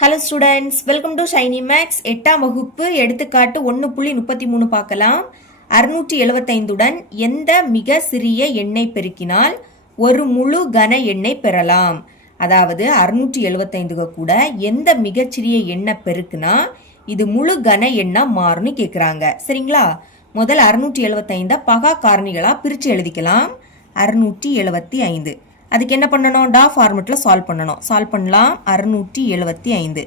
Hello students, welcome to Shiny Max. 8ஆம் வகுப்பு எடுத்துக்காட்டு 1.33 பார்க்கலாம். 675உடன் எந்த மிக சிறிய எண்ணை பெருக்கினால் ஒரு முழு கன எண்ணை பெறலாம். அதாவது 675 கூட எந்த மிகச்சிறிய எண்ணை பெருக்குனா இது முழு கன எண்ணா மாறும்னு கேட்குறாங்க. சரிங்களா? முதல் 675 பகா காரணிகளா பிரித்து எழுதிக்கலாம். 675 அதுக்கு என்ன பண்ணணும்? டா ஃபார்மெட்டில் சால்வ் பண்ணணும். சால்வ் பண்ணலாம். 675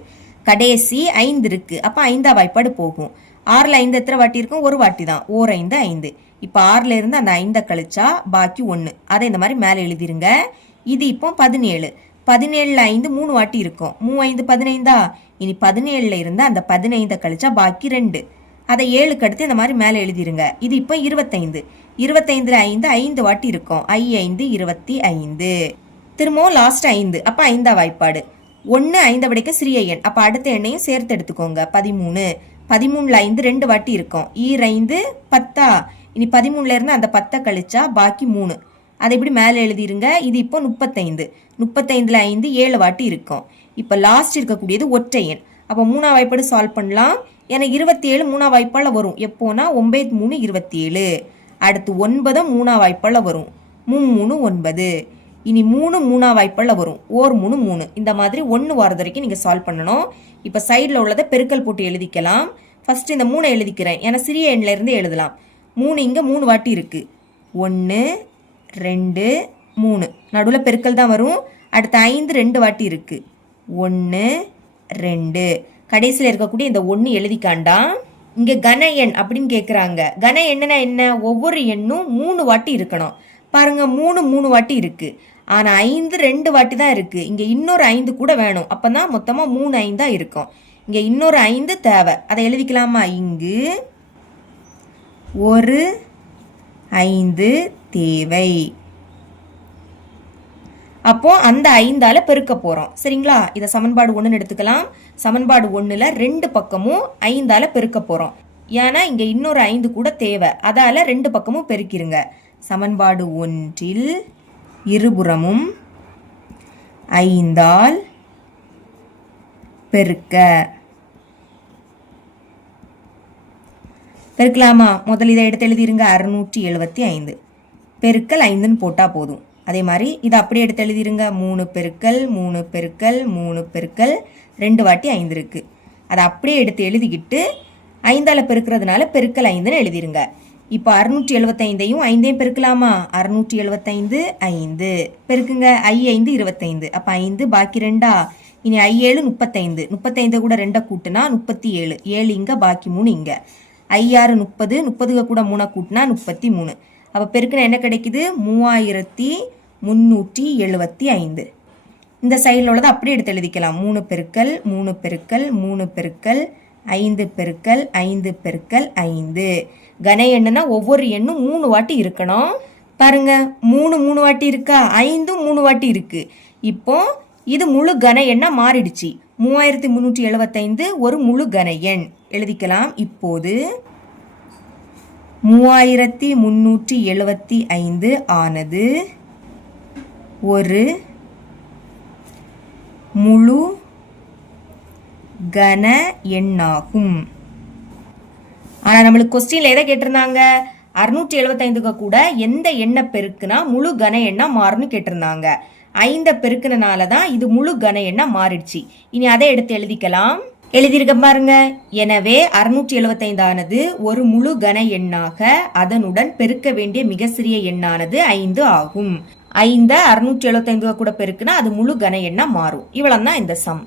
கடைசி 5 இருக்குது. அப்போ 5ஆம் வாய்ப்பாடு போகும். 6ல் 5 எத்தனை வாட்டி இருக்கும்? ஒரு வாட்டி தான். ஓர் 5 5. இப்போ 6ல் இருந்து அந்த 5 கழிச்சா பாக்கி 1. அதை இந்த மாதிரி மேலே எழுதிருங்க. இது இப்போ 17. 17ல் 5 3 வாட்டி இருக்கும். 3 5 15. இனி 17ல் இருந்து அந்த 15 கழிச்சா பாக்கி 2. அதை 7க்கு அடுத்து இந்த மாதிரி மேலே எழுதிருங்க. இது இப்போ 25. 25ல் 5 5 வாட்டி இருக்கும். 5 25. திரும்பவும் லாஸ்ட் 5. அப்போ 5ஆம் வாய்ப்பாடு. 1 5 விடைக்க சிறிய எண். அப்போ அடுத்த எண்ணையும் சேர்த்து எடுத்துக்கோங்க. 13. 13ல் 5 2 வாட்டி இருக்கும். 5 10. இனி 13ல் இருந்து அந்த 10 கழிச்சா பாக்கி 3. அதை இப்படி மேலே எழுதிருங்க. இது இப்போ 35. 35ல் 5 7 வாட்டி இருக்கும். இப்போ லாஸ்ட் இருக்கக்கூடியது ஒற்றை எண். அப்போ 3ஆம் வாய்ப்பாடு சால்வ் பண்ணலாம். ஏன்னா 27 3ஆம் வாய்ப்பாடில் வரும். எப்போனா 9 3 27. அடுத்து 9 3ஆம் வாய்ப்பாடில் வரும். 3 3 9. இனி 3 3ஆம் வாய்ப்பாடில் வரும். ஓர் 3 3. இந்த மாதிரி 1 வாரது வரைக்கும் நீங்கள் சால்வ் பண்ணணும். இப்போ சைடில் உள்ளதை பெருக்கல் போட்டு எழுதிக்கலாம். ஃபர்ஸ்ட் இந்த 3 எழுதிக்கிறேன். ஏன்னா சிறிய எண்ணில் இருந்து எழுதலாம். 3 இங்கே 3 வாட்டி இருக்கு. 1 2 3. நடுவில் பெருக்கல் தான் வரும். அடுத்து 5 2 வாட்டி இருக்கு. 1 2. கடைசியில் இருக்கக்கூடிய இந்த 1 எழுதிக்காண்டாம். இங்கே கன எண் அப்படின்னு கேட்குறாங்க. கன எண்ணுனா என்ன? ஒவ்வொரு எண்ணும் 3 வாட்டி இருக்கணும். பாருங்க 3 3 வாட்டி இருக்கு. ஆனால் 5 2 வாட்டி தான் இருக்கு. இங்கே இன்னொரு 5 கூட வேணும். அப்போ தான் மொத்தமாக 3 5 இருக்கும். இங்கே இன்னொரு 5 தேவை. அதை எழுதிக்கலாமா? இங்கு ஒரு 5 தேவை. அப்போ அந்த 5ஆல பெருக்க போறோம். சரிங்களா? இதை சமன்பாடு 1ன்னு எடுத்துக்கலாம். சமன்பாடு 1ல் 2 பக்கமும் 5ஆல பெருக்க போறோம். ஏன்னா இங்க இன்னொரு 5 கூட தேவை. அதால 2 பக்கமும் பெருக்கிருங்க. சமன்பாடு 1ல் இருபுறமும் 5ஆல் பெருக்கலாமா? முதல் இதை எடுத்து எழுதிருங்க. 675 பெருக்கல் 5ன்னு போட்டா போதும். அதே மாதிரி இதை அப்படியே எடுத்து எழுதிருங்க. 3 பெருக்கல் 3 பெருக்கல் 3 பெருக்கல் 2 வாட்டி 5 இருக்கு. அதை அப்படியே எடுத்து எழுதிக்கிட்டு 5ஆல பெருக்கிறதுனால பெருக்கல் 5ன்னு எழுதிருங்க. இப்போ 675ஐயும் 5ஐயும் பெருக்கலாமா? 675 5 பெருக்குங்க. 5 25. அப்போ 5 பாக்கி 2. இனி 7 35. 35 கூட 2 கூட்டினா 37. 7 இங்க பாக்கி 3 இங்க. 6 30. 30 கூட 3 கூட்டினா 33. அப்போ பெருக்குனா என்ன கிடைக்குது? 3375. இந்த சைடில் உள்ளதை அப்படியே எடுத்து எழுதிக்கலாம். 3 பெருக்கல் 3 பெருக்கல் 3 பெருக்கல் 5 பெருக்கல் 5 பெருக்கல் 5. கன எண்ணுனா ஒவ்வொரு எண்ணும் 3 வாட்டி இருக்கணும். பாருங்க 3 3 வாட்டி இருக்கா? 5 3 வாட்டி இருக்கு. இப்போ இது முழு கன எண்ணா மாறிடுச்சு. 3375 ஒரு முழு கன எண் எழுதிக்கலாம். இப்போது 3375 ஆனது ஒரு முழு கன எண்ணாகும். ஆனா நம்மளுக்கு கொஸ்டின்ல எதை கேட்டிருந்தாங்க? 675 கூட எந்த எண்ணை பெருக்குனா முழு கன எண்ணா மாறும்னு கேட்டிருந்தாங்க. 5 பெருக்குனால தான் இது முழு கன எண்ணா மாறிடுச்சு. இனி அதை எடுத்து எழுதிக்கலாம். எழுதியிருக்க பாருங்க. எனவே 675 ஆனது ஒரு முழு கன எண்ணாக அதனுடன் பெருக்க வேண்டிய மிக சிறிய எண்ணானது 5 ஆகும். 5 675 கூட பெருக்குனா அது முழு கன எண்ணா மாறும். இவ்வளவுதான் இந்த சம்.